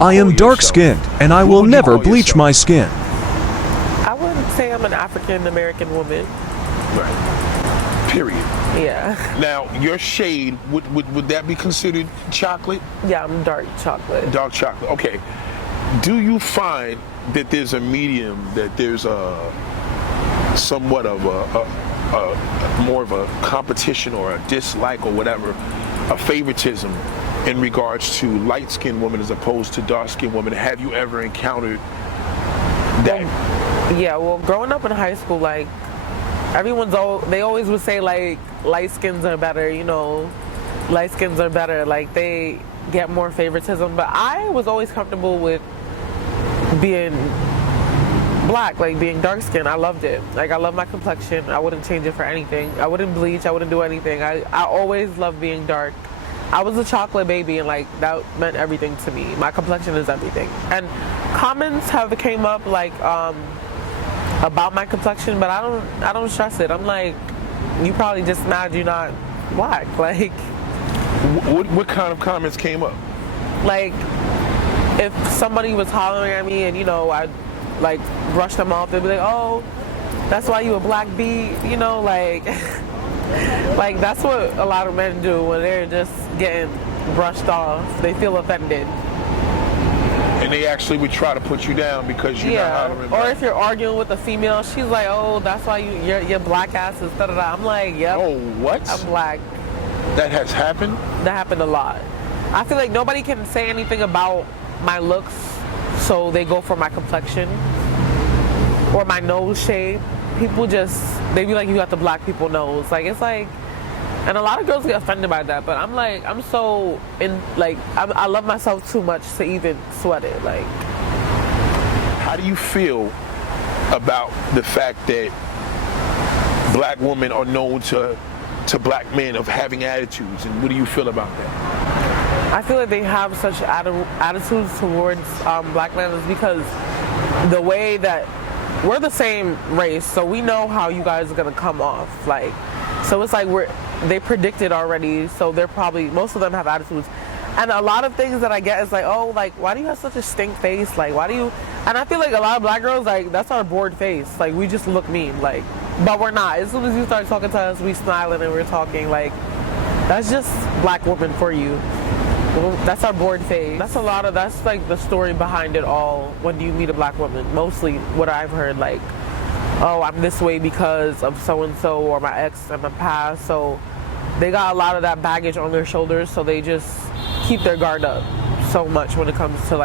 I am dark-skinned, and I will never bleach my skin. I would say I'm an African American woman. Right. Period. Yeah. Now, your shade, would that be considered chocolate? Yeah, I'm dark chocolate. Dark chocolate. Okay. Do you find that there's a medium, that there's a somewhat of a more of a competition or a dislike or whatever, a favoritism in regards to light-skinned women as opposed to dark-skinned women? Have you ever encountered that? Yeah, well, growing up in high school, like, they always would say, like, light skins are better, you know, light skins are better, like, they get more favoritism. But I was always comfortable with being black, like being dark skinned. I loved it. Like, I love my complexion. I wouldn't change it for anything. I wouldn't bleach. I wouldn't do anything. I always loved being dark. I was a chocolate baby, and like that meant everything to me. My complexion is everything. And comments have came up like about my complexion, but I don't stress it. I'm like, you probably just mad you're not black. Like, what kind of comments came up? like if somebody was hollering at me and, you know, I like brush them off, they'd be like, oh, that's why you a black bee, you know, like like that's what a lot of men do when they're just getting brushed off. They feel offended. And they actually would try to put you down because you're not hollering or back. if you're arguing with a female, she's like, oh, that's why your black ass is da-da-da. I'm like, yep. Oh, what? I'm black. That has happened? That happened a lot. I feel like nobody can say anything about my looks, so they go for my complexion or my nose shape. People they be like, you got the black people nose. Like, it's like, and a lot of girls get offended by that, but I'm like, I'm so I love myself too much to even sweat it. Like, how do you feel about the fact that black women are known to black men of having attitudes, and what do you feel about that? I feel like they have such attitudes towards black men is because the way that we're the same race, so we know how you guys are gonna come off. Like, so it's like they predicted already, so they're probably, most of them have attitudes. And a lot of things that I get is like, oh, like, why do you have such a stink face? Like, why do you, and I feel like a lot of black girls, like, that's our bored face. Like, we just look mean, like, but we're not. As soon as you start talking to us, we smiling and we're talking, like, that's just black women for you. That's our bored face. That's like the story behind it all when you meet a black woman. Mostly what I've heard, like, oh, I'm this way because of so-and-so or my ex in the past. So they got a lot of that baggage on their shoulders, so they just keep their guard up so much when it comes to, like,